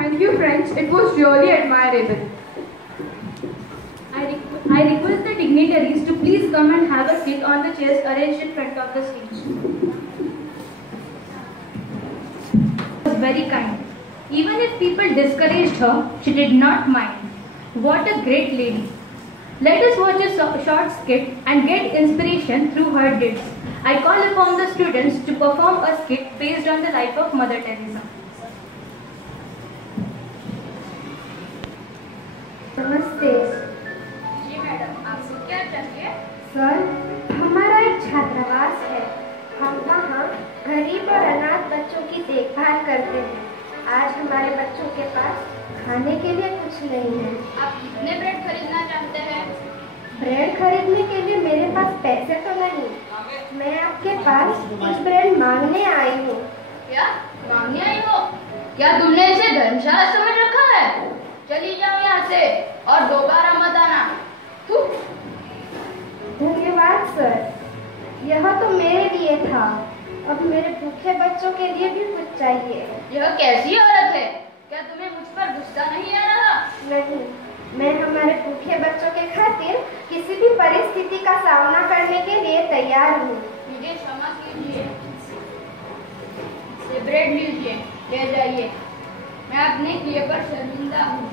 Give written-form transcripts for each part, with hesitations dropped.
Thank you, friends. It was really admirable. I request the dignitaries to please come and have a seat on the chairs arranged in front of the stage. She was very kind. Even if people discouraged her, she did not mind. What a great lady. Let us watch a short skit and get inspiration through her deeds. I call upon the students to perform a skit based on the life of Mother Teresa. नमस्ते जी madam, आपको क्या चाहिए? Sir, हमारा एक छात्रावास है। हम वहाँ गरीब और अनाथ बच्चों की देखभाल करते हैं। आज हमारे बच्चों के पास खाने के लिए कुछ नहीं है। आप कितने ब्रेड खरीदना चाहते हैं? ब्रेड खरीदने के लिए मेरे पास पैसे तो नहीं। मैं आपके पास कुछ ब्रेड मांगने आई हूँ। क्या मांगने आई हो? क्या तुमने इसे धर्मशाला समझ रखा है? चली जाओ यहाँ से और दोबारा मत आना। धन्यवाद सर, यह तो मेरे लिए था। अब मेरे भूखे बच्चों के लिए भी कुछ चाहिए। यह कैसी औरत है? क्या तुम्हें मुझ पर गुस्सा नहीं आ रहा? नहीं, मैं हमारे भूखे बच्चों के खातिर किसी भी परिस्थिति का सामना करने के लिए तैयार हूँ। मुझे क्षमा कीजिए। ये ब्रेड लीजिए, ले जाइए। मैं अपने किए पर शर्मिंदा हूँ।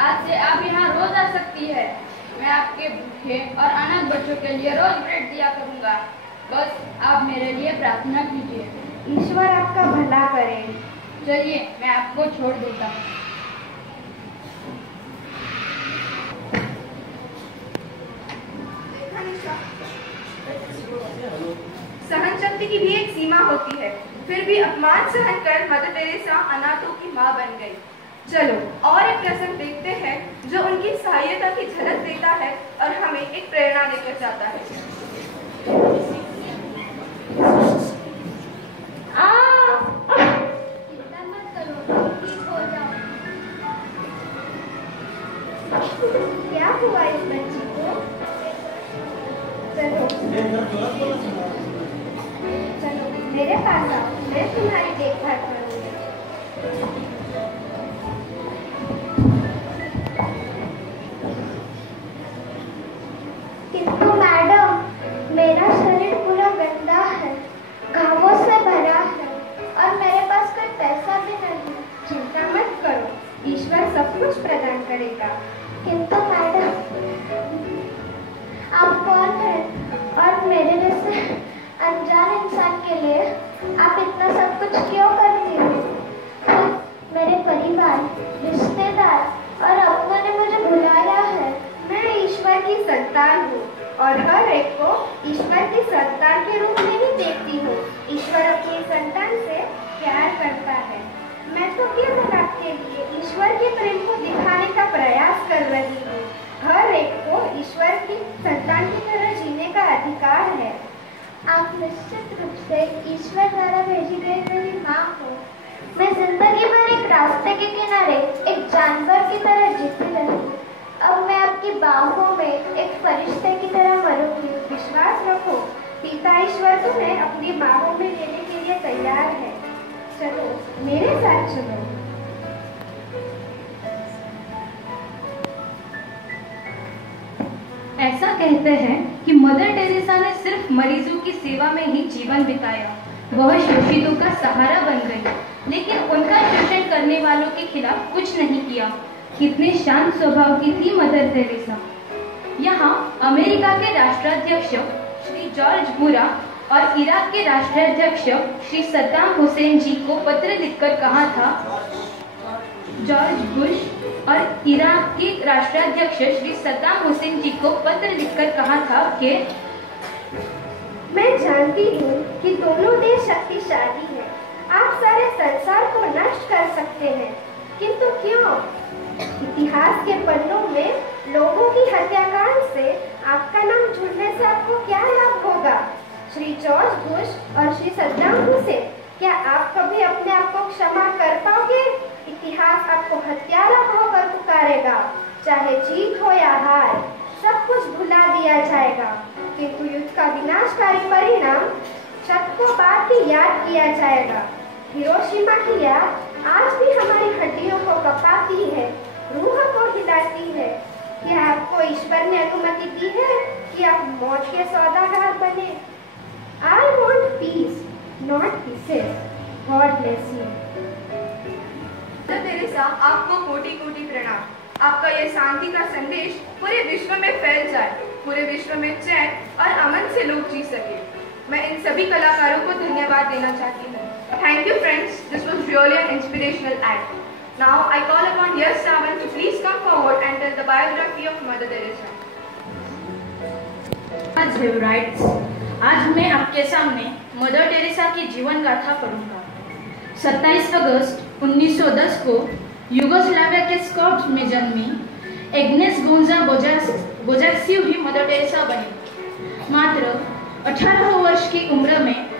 आज से आप यहाँ रोज आ सकती है। मैं आपके भूखे और अनाथ बच्चों के लिए रोज ब्रेड दिया करूँगा। बस आप मेरे लिए प्रार्थना कीजिए। ईश्वर आपका भला करे। चलिए, मैं आपको छोड़ देता हूँ। सहन शक्ति की भी एक सीमा होती है। फिर भी अपमान सहन कर मदर टेरेसा अनाथों की माँ बन गई। चलो और एक प्रसंग देखते हैं जो उनकी सहायता की झलक देता है और हमें एक प्रेरणा देकर जाता है। चिंता मत करो, ठीक हो जाओ। क्या हुआ इस बच्ची को? चलो मेरे पास आओ, मैं तुम्हारी देखभाल करूंगी। किंतु मैडम, मेरा शरीर पूरा गंदा है, घावों से भरा है और मेरे पास कोई पैसा भी नहीं। चिंता मत करो, ईश्वर सब कुछ प्रदान करेगा। किंतु मैडम, आप कौन हैं और मेरे जैसे अनजान इंसान के लिए आप इतना सब कुछ क्यों करती हो? मेरे परिवार, रिश्तेदार और अपनों ने मुझे बुलाया है। मैं ईश्वर की संतान हूँ और हर एक को ईश्वर की संतान के रूप में ही देखती हूँ। ईश्वर अपनी संतान से प्यार करता है। मैं तो केवल आपके लिए ईश्वर के प्रेम को दिखाने का प्रयास कर रही हूँ। हर एक को ईश्वर की संतान की तरह जीने का अधिकार है। आप निश्चित रूप से ईश्वर द्वारा भेजी गई मेरी माँ हो। मैं जिंदगी भर एक रास्ते के किनारे एक जानवर की तरह जीती रही। अब मैं आपकी बाहों में एक फरिश्ते की तरह मरूंगी। विश्वास रखो, पिता ईश्वर तुम्हें अपनी बाहों में लेने के लिए तैयार है। चलो मेरे साथ चलो। ऐसा कहते हैं कि मदर टेरेसा ने सिर्फ मरीजों की सेवा में ही जीवन बिताया। वह शोषितों का सहारा बन गई, लेकिन उनका शोषण करने वालों के खिलाफ कुछ नहीं किया। कितने शांत स्वभाव की थी मदर टेरेसा। यहाँ अमेरिका के राष्ट्राध्यक्ष श्री जॉर्ज बुरा और इराक के राष्ट्राध्यक्ष श्री सद्दाम हुसैन जी को पत्र लिखकर कहा था। जॉर्ज बुश और इराक के राष्ट्राध्यक्ष श्री सद्दाम हुसैन जी को पत्र लिखकर कहा था कि मैं जानती हूँ कि दोनों देश शक्तिशाली हैं। आप सारे संसार को नष्ट कर सकते हैं, किंतु क्यों? इतिहास के पन्नों में लोगों की हत्याकांड से आपका नाम जुड़ने से आपको क्या लाभ होगा? श्री जॉर्ज बुश और श्री सद्दाम हुसैन, क्या आप कभी अपने आप को क्षमा कर पाओगे? इतिहास आपको हत्यारा कहकर पुकारेगा। चाहे जीत हो या हार, सब कुछ भुला दिया जाएगा, किंतु युद्ध का विनाशकारी परिणाम शतकों बाद भी याद किया जाएगा। हिरोशिमा की याद आज भी हमारी हड्डियों को कपाती है, रूह को हिलाती है। क्या आपको ईश्वर ने अनुमति दी है कि आप मौत के सौदागर बने? I want peace, not pieces. God bless you. Mother Teresa, आपको कोटि कोटि प्रणाम। आपका यह शांति का संदेश पूरे विश्व में फैल जाए, पूरे विश्व में चैन और अमन से लोग जी सके। मैं इन सभी कलाकारों को धन्यवाद देना चाहती हूँ। Thank you friends, this was really an inspirational act. Now I call upon Yash Sawan to please come forward and tell the biography of Mother Teresa. आज मैं आपके सामने मदर टेरेसा की जीवन गाथा पढ़ूंगा। 27 अगस्त 1910 को यूगोस्लाविया के स्कॉप्स में जन्मी एग्नेस गोंजा बोजाक्सिव ही मदर टेरेसा बनी। मात्र 18 वर्ष की उम्र में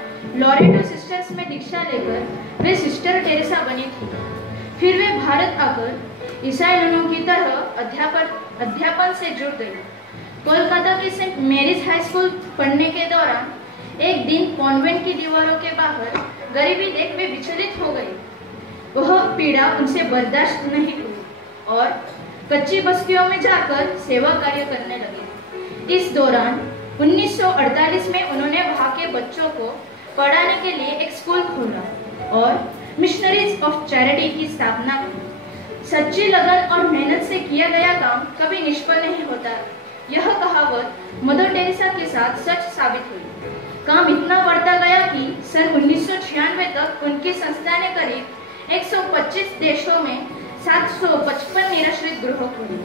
लॉरेटो सिस्टर्स में दीक्षा लेकर वे सिस्टर टेरेसा बनी थी। फिर वे भारत आकर ईसाई नूनों की तरह अध्यापन से जुड़ गई। कोलकाता के सेंट मैरीज हाई स्कूल पढ़ने के दौरान एक दिन कॉन्वेंट की दीवारों के बाहर गरीबी देख वे विचलित हो गई। वह पीड़ा उनसे बर्दाश्त नहीं हुई और कच्ची बस्तियों में जाकर सेवा कार्य करने लगी। इस दौरान 1948 में उन्होंने वहां के बच्चों को पढ़ाने के लिए एक स्कूल खोला और मिशनरीज ऑफ चैरिटी की स्थापना की। सच्ची लगन और मेहनत से किया गया काम कभी निष्फल नहीं होता। यह कहावत मदर टेरेसा के साथ सच साबित हुई। काम इतना बढ़ता गया कि सन 1996 तक उनकी संस्था ने करीब 125 देशों में 755 निराश्रित गृह खोले,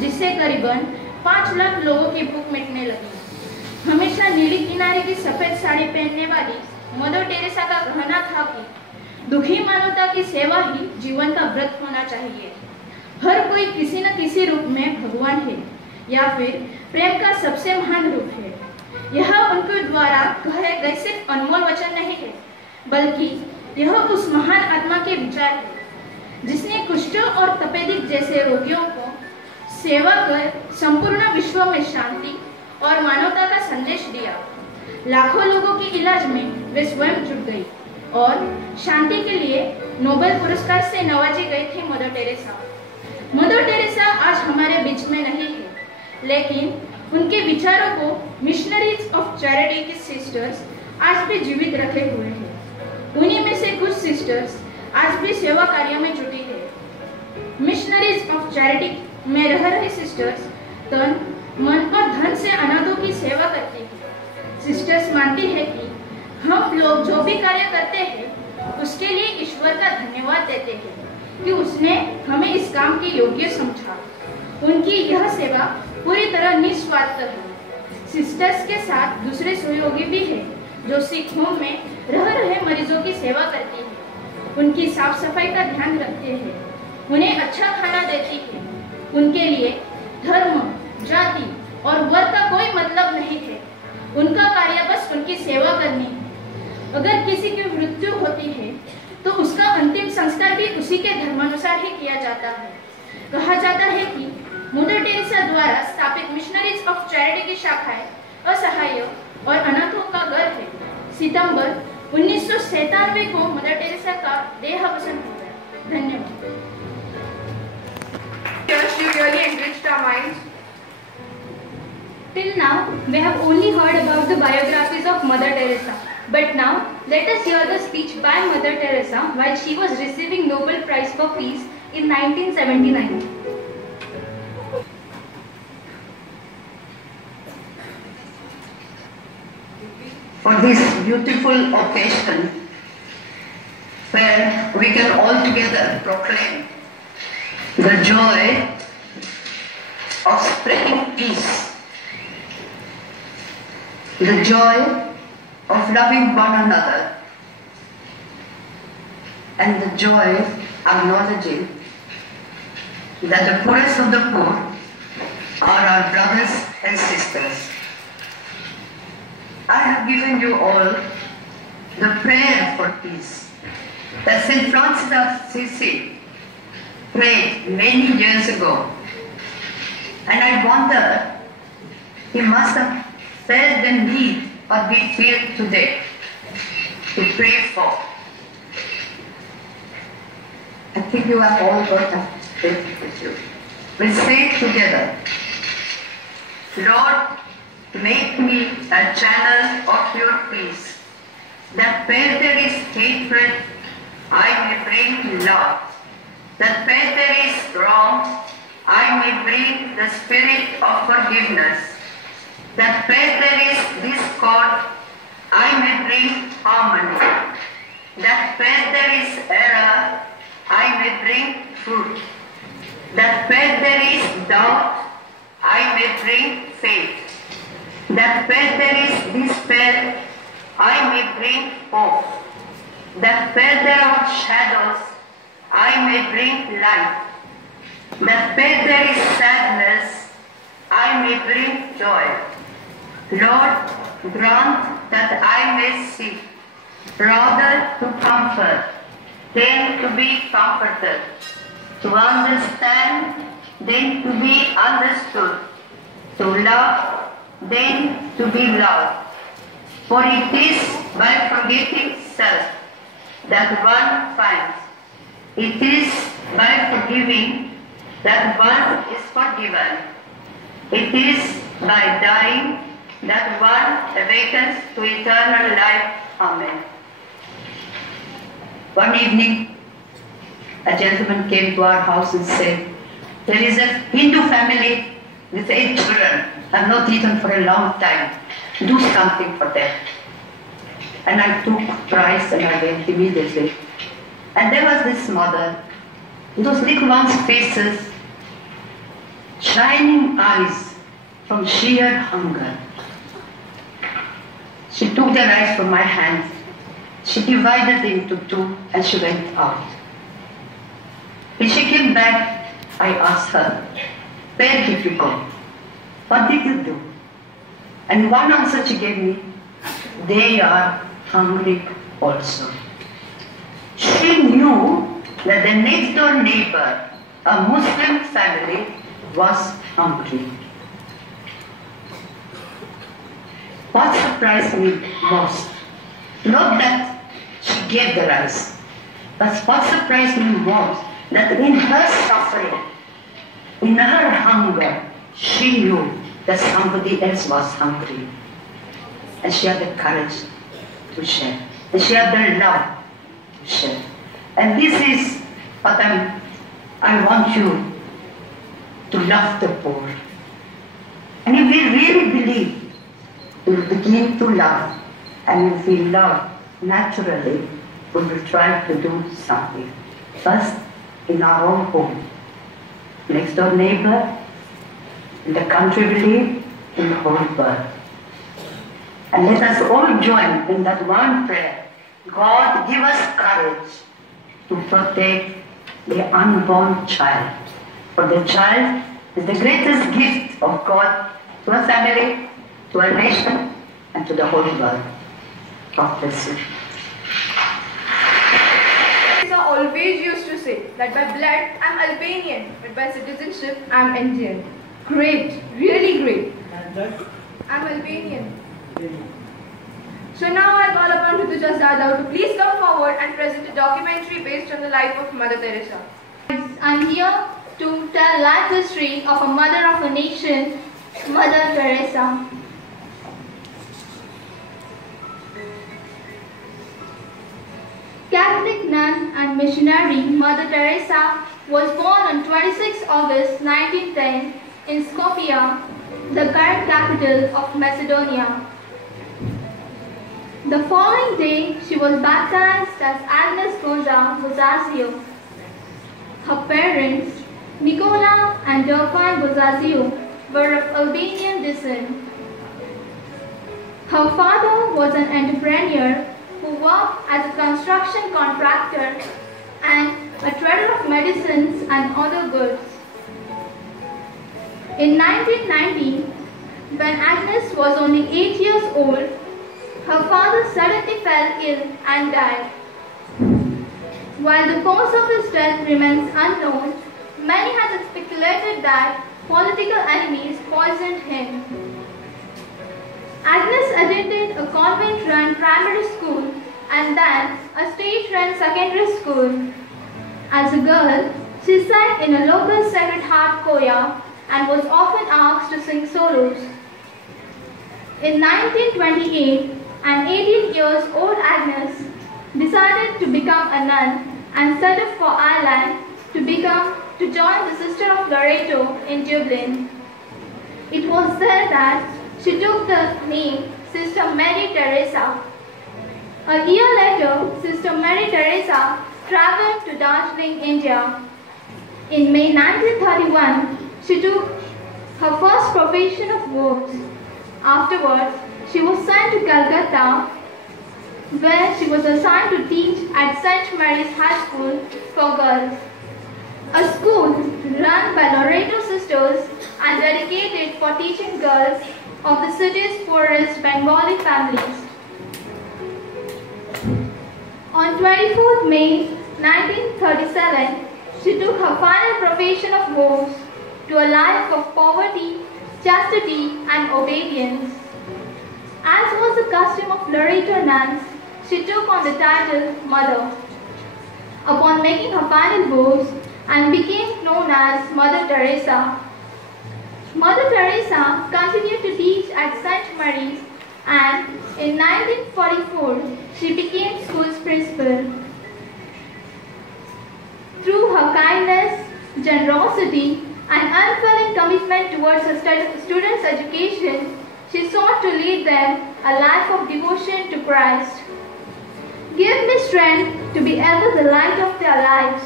जिससे करीबन 5 लाख लोगों की भूख मिटने लगी। हमेशा नीली किनारे की सफेद साड़ी पहनने वाली मदर टेरेसा का कहना था कि दुखी मानवता की सेवा ही जीवन का व्रत होना चाहिए। हर कोई किसी न किसी रूप में भगवान है या फिर प्रेम का सबसे महान रूप है। यह उनके द्वारा कहे गए सिर्फ अनमोल वचन नहीं है, बल्कि यह उस महान आत्मा के विचार है जिसने कुष्ठों और तपेदिक जैसे रोगियों को सेवा कर संपूर्ण विश्व में शांति और मानवता का संदेश दिया। लाखों लोगों के इलाज में वे स्वयं जुट गई और शांति के लिए नोबेल पुरस्कार से नवाजी गई थी मदर टेरेसा। मदर टेरेसा आज हमारे बीच में नहीं है, लेकिन उनके विचारों को मिशनरीज ऑफ चैरिटी की सिस्टर्स आज भी जीवित रखे हुए हैं। उन्हीं में से कुछ सिस्टर्स आज भी सेवा कार्य में जुटी है। मिशनरीज ऑफ चैरिटी में रह रही सिस्टर्स तन, मन और धन से अनाथों की सेवा करती है। सिस्टर्स मानती है कि हम लोग जो भी कार्य करते हैं उसके लिए ईश्वर का धन्यवाद देते हैं कि उसने हमें इस काम के योग्य समझा। उनकी यह सेवा पूरी तरह निस्वार्थ है। सिस्टर्स के साथ दूसरे सहयोगी भी हैं जो सिख होम में रह रहे मरीजों की सेवा करती है, उनकी साफ सफाई का ध्यान रखते हैं, उन्हें अच्छा खाना देती है। उनके लिए धर्म, जाति और वर्ग का कोई मतलब नहीं है। उनका कार्य बस उनकी सेवा करनी है। अगर किसी की मृत्यु होती है तो उसका अंतिम संस्कार भी उसी के धर्मानुसार ही किया जाता है। कहा जाता है कि मदर टेरेसा द्वारा स्थापित मिशनरीज ऑफ चैरिटी की शाखाएं असहायों और अनाथों का घर है। सितंबर 1997 को मदर टेरेसा का देहावसान हो गया। धन्यवाद। Yes, you really enriched our minds. Till now, we have only heard about the biographies of Mother Teresa. But now, let us hear the speech by Mother Teresa while she was receiving Nobel Prize for Peace in 1979. For this beautiful occasion, where we can all together proclaim the joy of spreading peace, the joy of loving one another, and the joy of acknowledging that the poorest of the poor are our brothers and sisters. I have given you all the prayer for peace that St. Francis of Assisi prayed many years ago, and I wonder he must have felt the need what we feel today to pray for. think you have all got a faith with you. We say together, Lord, make me a channel of your peace, that where there is hatred, I may bring love, that where there is wrong, I may bring the spirit of forgiveness, that where there is discord, I may bring harmony, that where there is error, I may bring truth, that where there is doubt, I may bring faith, that where there is despair, I may bring hope, that where there are shadows, I may bring light, that where there is sadness, I may bring joy. Lord, grant that I may see, rather to comfort than to be comforted, to understand than to be understood, to love than to be loved. For it is by forgetting self that one finds. It is by forgiving that one is forgiven. It is by dying that one awakens to eternal life. Amen. One evening, a gentleman came to our house and said, there is a Hindu family with 8 children, have not eaten for a long time. Do something for them. And I took rice and I went immediately. And there was this mother, those little ones' faces, shining eyes from sheer hunger. She took the rice from my hand, she divided it into 2 and she went out. When she came back, I asked her, where did you go? What did you do? And one answer she gave me, they are hungry also. She knew that the next door neighbor, a Muslim family, was hungry. What surprised me most, not that she gave the rice, but what surprised me most, that in her suffering, in her hunger, she knew that somebody else was hungry. And she had the courage to share. And she had the love to share. And this is what I want you to love the poor. And if we really believe, we will begin to love. And if we love naturally, we will try to do something. First, in our own home, next door neighbor, in the country we live, in the whole world. And let us all join in that one prayer. God, give us courage to protect the unborn child. For the child is the greatest gift of God to a family, to a nation, and to the whole world. God bless you. Always used to say that by blood I'm Albanian, but by citizenship I'm Indian. Great, really great. I'm Albanian. So now I call upon Rituja Sadhav to please come forward and present a documentary based on the life of Mother Teresa. I'm here to tell life history of a mother of a nation, Mother Teresa. Catholic nun and missionary Mother Teresa was born on 26 August 1910 in Skopje, the current capital of Macedonia. The following day, she was baptized as Agnes Gonza Bozazio. Her parents, Nicola and Delphine Bozazio, were of Albanian descent. Her father was an entrepreneur who worked as a construction contractor and a trader of medicines and other goods. In 1990, when Agnes was only 8 years old, her father suddenly fell ill and died. While the cause of his death remains unknown, many have speculated that political enemies poisoned him. Agnes attended a convent-run primary school and then a state-run secondary school. As a girl, she sang in a local Sacred Heart choir and was often asked to sing solos. In 1928, an 18-year-old Agnes decided to become a nun and set off for Ireland to join the Sister of Loreto in Dublin. It was there that she took the name Sister Mary Teresa. A year later, Sister Mary Teresa traveled to Darjeeling, India. In May 1931, she took her first profession of vows. Afterwards, she was sent to Calcutta, where she was assigned to teach at St. Mary's High School for girls, a school run by Loreto sisters and dedicated for teaching girls of the city's poorest Bengali families. On 24th May 1937, she took her final profession of vows to a life of poverty, chastity, and obedience. As was the custom of Loreto nuns, she took on the title Mother upon making her final vows and became known as Mother Teresa. Mother Teresa continued to teach at St. Mary's, and in 1944 she became school's principal. Through her kindness, generosity, and unfailing commitment towards her students' education, she sought to lead them a life of devotion to Christ. Give me strength to be ever the light of their lives,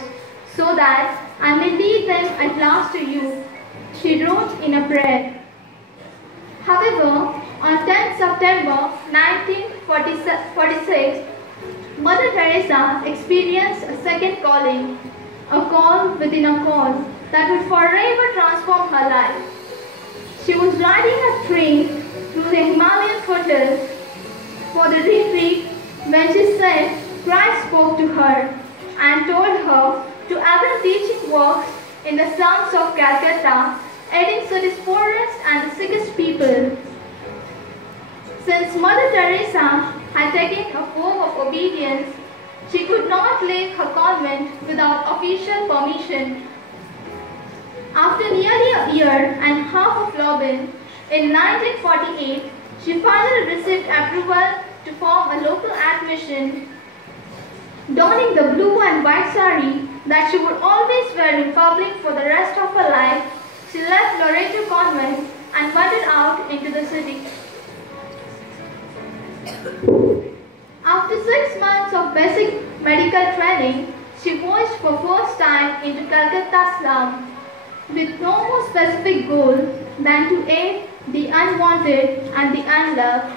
so that I may lead them at last to you, she wrote in a prayer. However, on 10 September 1946, Mother Teresa experienced a second calling, a call within a call that would forever transform her life. She was riding a train through the Himalayan foothills for the retreat when she said Christ spoke to her and told her to abandon teaching works in the slums of Calcutta, aiding city's poorest and the sickest people. Since Mother Teresa had taken a vow of obedience, she could not leave her convent without official permission. After nearly a year and a half of lobbying, in 1948, she finally received approval to form a local admission. Donning the blue and white sari that she would always wear in public for the rest of her life, she left Loreto Convent and wandered out into the city. After 6 months of basic medical training, she voyaged for first time into Calcutta slum, with no more specific goal than to aid the unwanted and the unloved.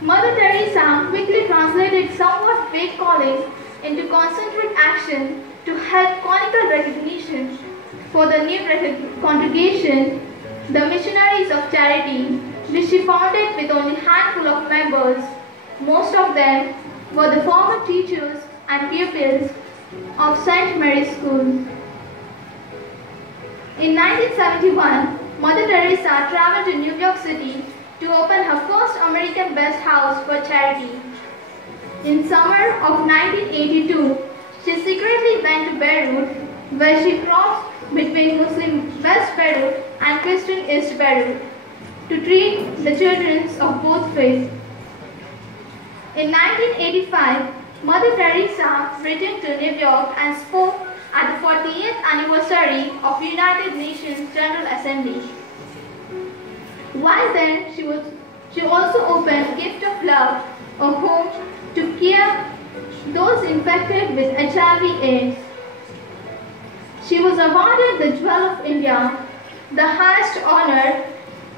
Mother Teresa quickly translated somewhat vague callings into concentric action to help conical recognition for the new congregation, the Missionaries of Charity, which she founded with only a handful of members. Most of them were the former teachers and pupils of St. Mary's School. In 1971, Mother Teresa traveled to New York City to open her first American Best House for charity. In summer of 1982, she secretly went to Beirut, where she crossed between Muslim West Beirut and Christian East Beirut, to treat the children of both faiths. In 1985, Mother Teresa returned to New York and spoke at the 40th anniversary of United Nations General Assembly. While there, she also opened Gift of Love, a home to care those infected with HIV/AIDS. She was awarded the Jewel of India, the highest honor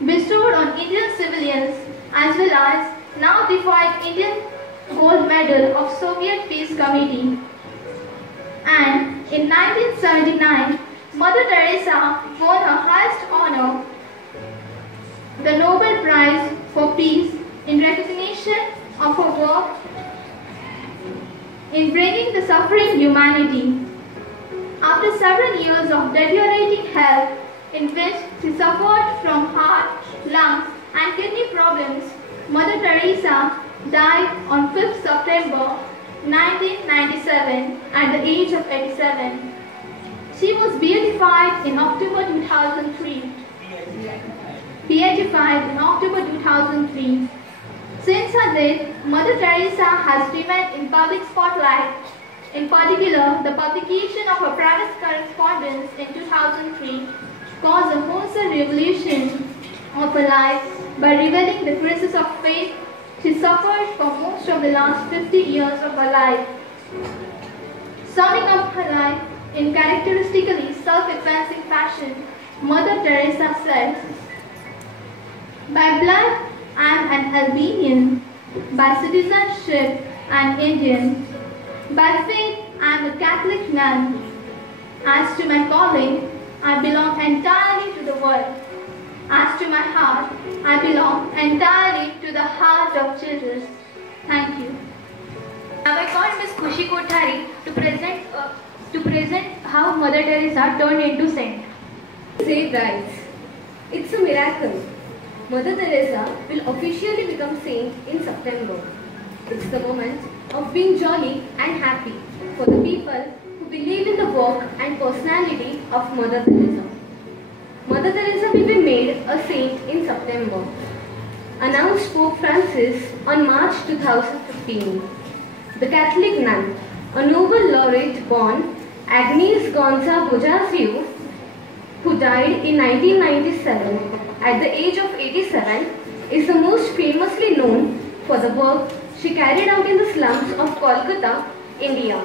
bestowed on Indian civilians, as well as now defied Indian Gold Medal of Soviet Peace Committee. And in 1979, Mother Teresa won her highest honor, the Nobel Prize for Peace, in recognition of her work in bringing the suffering humanity. After several years of deteriorating health, in which she suffered from heart, lungs, and kidney problems, Mother Teresa died on 5th September 1997 at the age of 87. She was beatified in October 2003. Beatified in October 2003. Since her death, Mother Teresa has remained in public spotlight. In particular, the publication of her private correspondence in 2003 caused a wholesale revolution of her life by revealing the crisis of faith she suffered for most of the last 50 years of her life. Summing up her life in characteristically self-advancing fashion, Mother Teresa said, "By blood, I am an Albanian. By citizenship, I am Indian. By faith, I am a Catholic nun. As to my calling, I belong entirely to the world. As to my heart, I belong entirely to the heart of Jesus." Thank you. Now I call Ms. Khushi Kothari to present how Mother Teresa turned into saint. Say writes, "It's a miracle. Mother Teresa will officially become saint in September. It's the moment of being jolly and happy for the people who believe in the work and personality of Mother Teresa. Mother Teresa will be made a saint in September," announced Pope Francis on March 2015. The Catholic nun, a Nobel laureate born Agnes Gonza Bojasiu, who died in 1997 at the age of 87, is the most famously known for the work she carried out in the slums of Kolkata, India.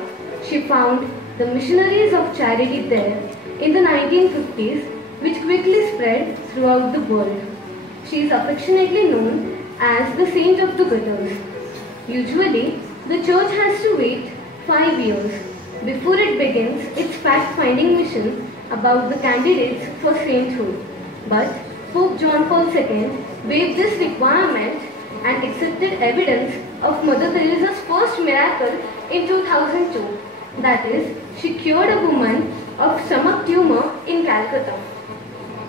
She found the missionaries of charity there in the 1950s, which quickly spread throughout the world. She is affectionately known as the Saint of the Widows. Usually, the Church has to wait 5 years before it begins its fact-finding mission about the candidates for sainthood. But Pope John Paul II waived this requirement and accepted evidence of Mother Teresa's first miracle in 2002. That is, she cured a woman of stomach tumor in Calcutta.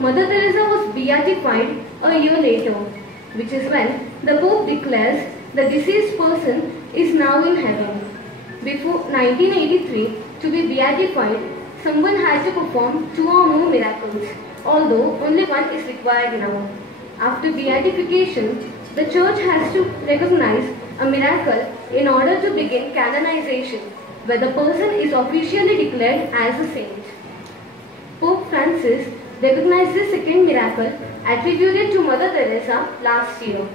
Mother Teresa was beatified a year later, which is when the Pope declares the deceased person is now in heaven. Before 1983, to be beatified, someone had to perform 2 or more miracles, although only one is required now. After beatification, the Church has to recognize a miracle in order to begin canonization, where the person is officially declared as a saint. Pope Francis recognized the second miracle attributed to Mother Teresa last year.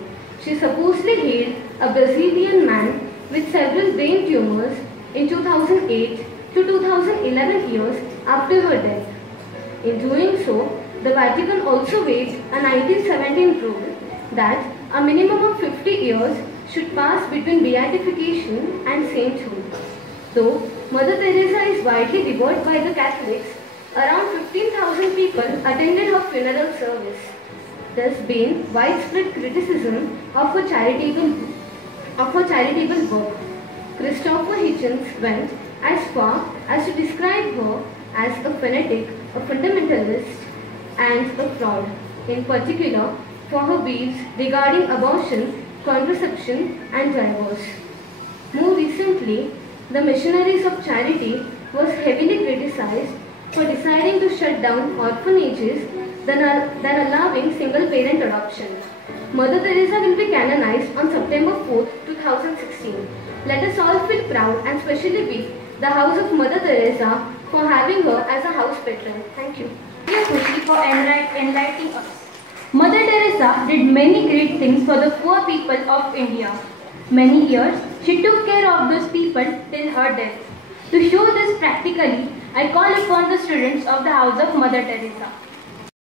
She supposedly healed a Brazilian man with several brain tumors in 2008 to 2011 years after her death. In doing so, the Vatican also waived a 1917 rule that a minimum of 50 years should pass between beatification and sainthood. Though Mother Teresa is widely revered by the Catholics, around 15,000 people attended her funeral service. There's been widespread criticism of her charitable work. Christopher Hitchens went as far as to describe her as a fanatic, a fundamentalist, and a fraud, in particular for her beliefs regarding abortion, contraception, and divorce. More recently, the Missionaries of Charity was heavily criticized for deciding to shut down orphanages than allowing single-parent adoption. Mother Teresa will be canonized on September 4, 2016. Let us all feel proud and especially we, the House of Mother Teresa, for having her as a house patron. Thank you. Thank you, Khushi, for enlightening us. Mother Teresa did many great things for the poor people of India. Many years, she took care of those people till her death. To show this practically, I call upon the students of the House of Mother Teresa.